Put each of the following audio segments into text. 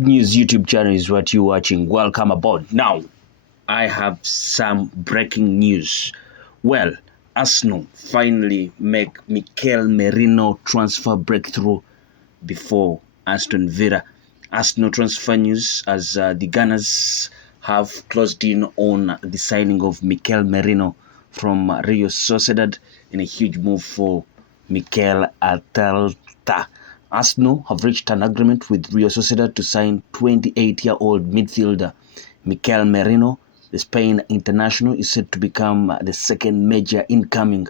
News YouTube channel is what you're watching. Welcome aboard. Now, I have some breaking news. Well, Arsenal finally make Mikel Merino transfer breakthrough before Aston Villa. Arsenal transfer news as the Gunners have closed in on the signing of Mikel Merino from Real Sociedad in a huge move for Mikel Arteta. Arsenal have reached an agreement with Real Sociedad to sign 28-year-old midfielder Mikel Merino. The Spain international is set to become the second major incoming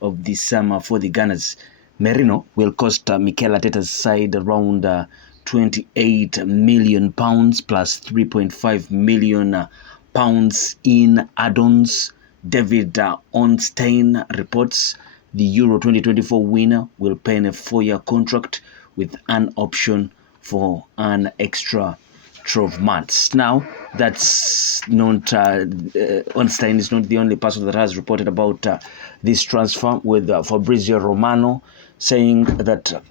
of the summer for the Gunners. Merino will cost Mikel Arteta's side around £28 million plus £3.5 million in add-ons. David Ornstein reports the Euro 2024 winner will pay a 4-year contract with an option for an extra 12 months. Now, that's not Ornstein is not the only person that has reported about this transfer, with Fabrizio Romano saying that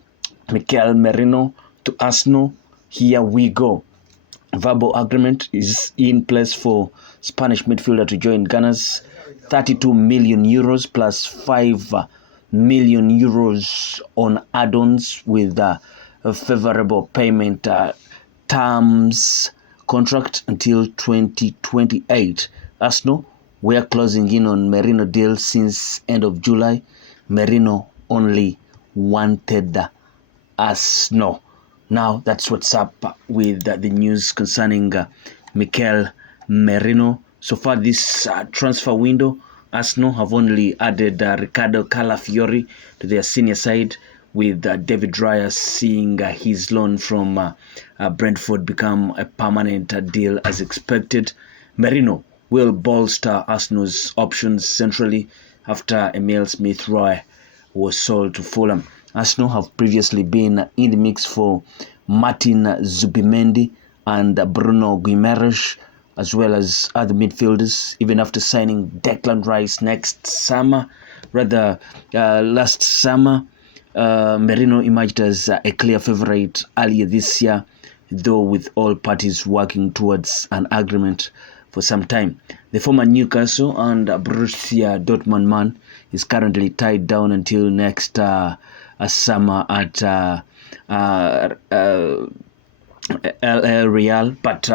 Mikel Merino to Arsenal, here we go. Verbal agreement is in place for Spanish midfielder to join Gunners. 32 million euros plus 5 million euros on add-ons with a favorable payment terms contract until 2028. Arsenal were closing in on Merino deal since end of July. Merino only wanted Arsenal. Now that's what's up with the news concerning Mikel Merino. So far this transfer window, Arsenal have only added Ricardo Calafiori to their senior side, with David Raya seeing his loan from Brentford become a permanent deal as expected. Merino will bolster Arsenal's options centrally after Emile Smith-Rowe was sold to Fulham. Arsenal have previously been in the mix for Martin Zubimendi and Bruno Guimaraes, as well as other midfielders, even after signing Declan Rice last summer. Merino emerged as a clear favourite earlier this year, though with all parties working towards an agreement for some time. The former Newcastle and Borussia Dortmund man is currently tied down until next summer at Real, but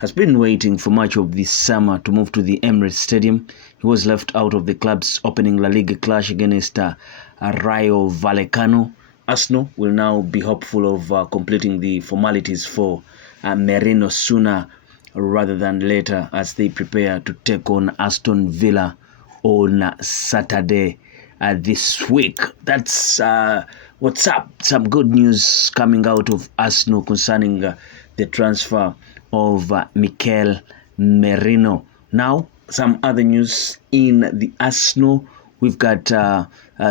has been waiting for much of this summer to move to the Emirates Stadium. He was left out of the club's opening La Liga clash against Rayo Vallecano. Arsenal will now be hopeful of completing the formalities for Merino sooner rather than later, as they prepare to take on Aston Villa on Saturday this week. That's what's up. Some good news coming out of Arsenal concerning the transfer of Mikel Merino. Now, some other news in the Arsenal. We've got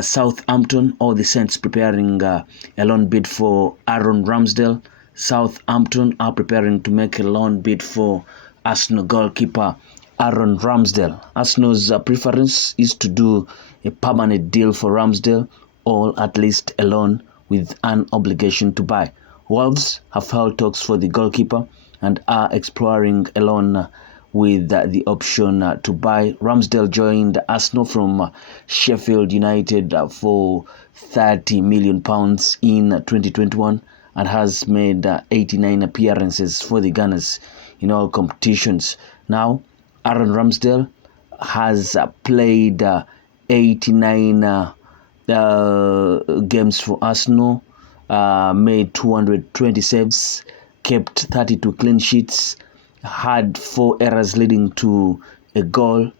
Southampton, or the Saints, preparing a loan bid for Aaron Ramsdale. Southampton are preparing to make a loan bid for Arsenal goalkeeper Aaron Ramsdale. Arsenal's preference is to do a permanent deal for Ramsdale, or at least a loan with an obligation to buy. Wolves have held talks for the goalkeeper and are exploring a loan with the option to buy. Ramsdale joined Arsenal from Sheffield United for £30 million in 2021 and has made 89 appearances for the Gunners in all competitions. Now, Aaron Ramsdale has played 89 games for Arsenal, made 220 saves, kept 32 clean sheets, had 4 errors leading to a goal.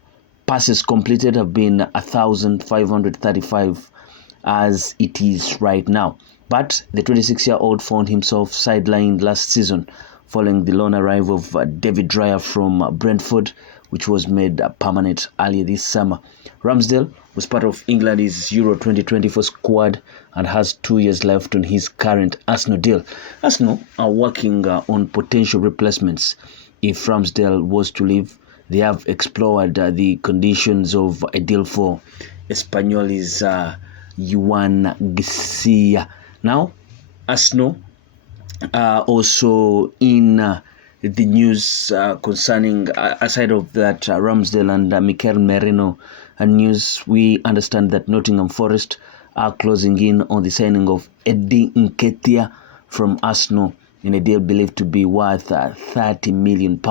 Passes completed have been 1,535 as it is right now. But the 26-year-old found himself sidelined last season following the loan arrival of David Raya from Brentford, which was made permanent earlier this summer. Ramsdale was part of England's Euro 2024 squad and has 2 years left on his current Arsenal deal. Arsenal are working on potential replacements if Ramsdale was to leave. They have explored the conditions of a deal for Espanyol's Juan Garcia. Now, Arsenal Also in the news concerning, aside of that Ramsdale and Mikel Merino news, we understand that Nottingham Forest are closing in on the signing of Eddie Nketiah from Arsenal in a deal believed to be worth £30 million.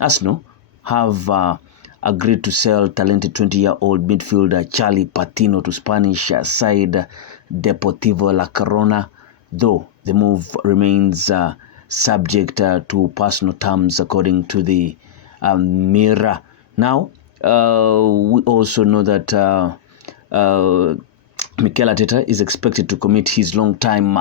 Arsenal have agreed to sell talented 20-year-old midfielder Charlie Patino to Spanish side Deportivo La Corona, though the move remains subject to personal terms, according to the Mirror. Now, we also know that Mikel Arteta is expected to commit his long-time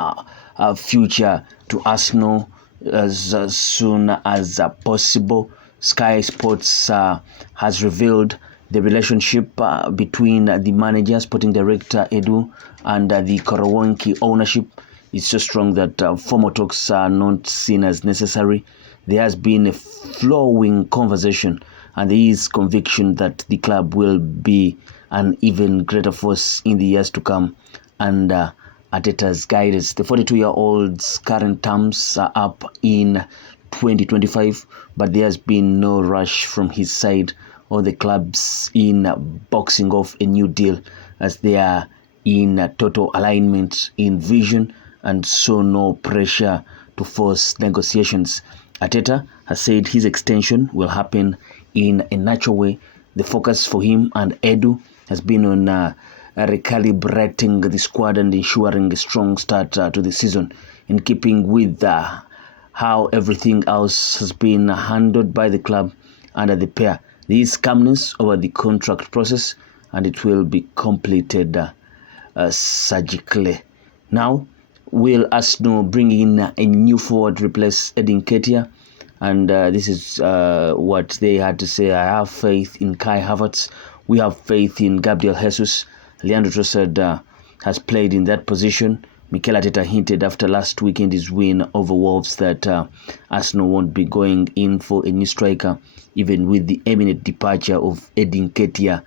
future to Arsenal as soon as possible. Sky Sports has revealed the relationship between the manager, sporting director Edu, and the Korowanki ownership is so strong that formal talks are not seen as necessary. There has been a flowing conversation, and there is conviction that the club will be an even greater force in the years to come. And Arteta's guidance, the 42-year-old's current terms are up in 2025, but there has been no rush from his side or the clubs in boxing off a new deal, as they are in total alignment in vision, and so no pressure to force negotiations. Arteta has said his extension will happen in a natural way. The focus for him and Edu has been on recalibrating the squad and ensuring a strong start to the season, in keeping with how everything else has been handled by the club under the pair. There is calmness over the contract process, and it will be completed surgically. Now, will Arsenal bring in a new forward to replace Eddie Nketiah? And this is what they had to say. I have faith in Kai Havertz. We have faith in Gabriel Jesus. Leandro Trossard has played in that position. Mikel Arteta hinted after last weekend's win over Wolves that Arsenal won't be going in for a new striker, even with the imminent departure of Eddie Nketiah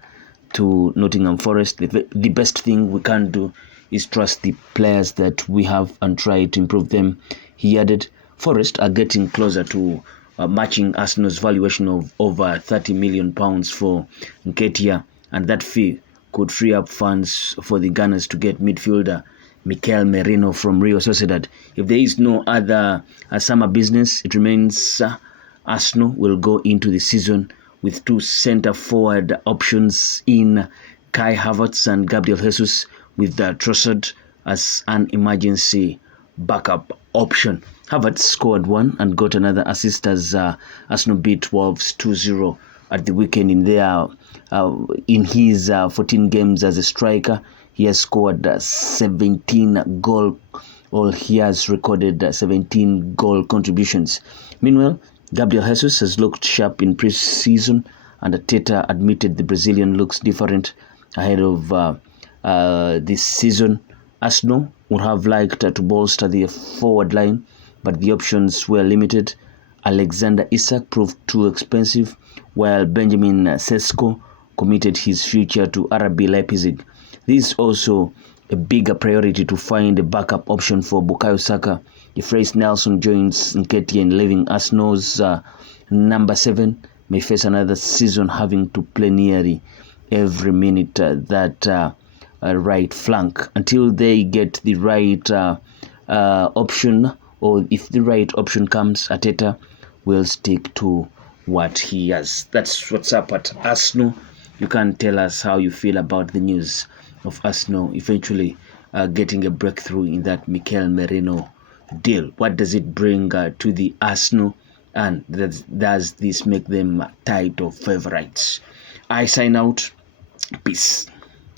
to Nottingham Forest. The best thing we can do is trust the players that we have and try to improve them. He added, Forest are getting closer to matching Arsenal's valuation of over £30 million for Nketiah, and that fee could free up funds for the Gunners to get midfielder Mikel Merino from Real Sociedad. If there is no other summer business, it remains Arsenal will go into the season with two centre-forward options in Kai Havertz and Gabriel Jesus, with Trossard as an emergency backup option. Havertz scored one and got another assist as Arsenal beat Wolves 2-0 at the weekend. In his 14 games as a striker, he has scored 17 goals. Or he has recorded 17 goal contributions. Meanwhile, Gabriel Jesus has looked sharp in pre-season, and Arteta admitted the Brazilian looks different ahead of this season. Arsenal would have liked to bolster the forward line, but the options were limited. Alexander Isak proved too expensive, while Benjamin Sesko committed his future to RB Leipzig. This is also a bigger priority to find a backup option for Bukayo Saka if Reiss Nelson joins Nketiah in leaving. Arsenal's number 7 may face another season having to play nearly every minute that right flank until they get the right option, or if the right option comes, Arteta will stick to what he has. That's what's up at Arsenal. You can tell us how you feel about the news of Arsenal eventually getting a breakthrough in that Mikel Merino deal. What does it bring to the Arsenal, and does this make them title favorites? I sign out. Peace.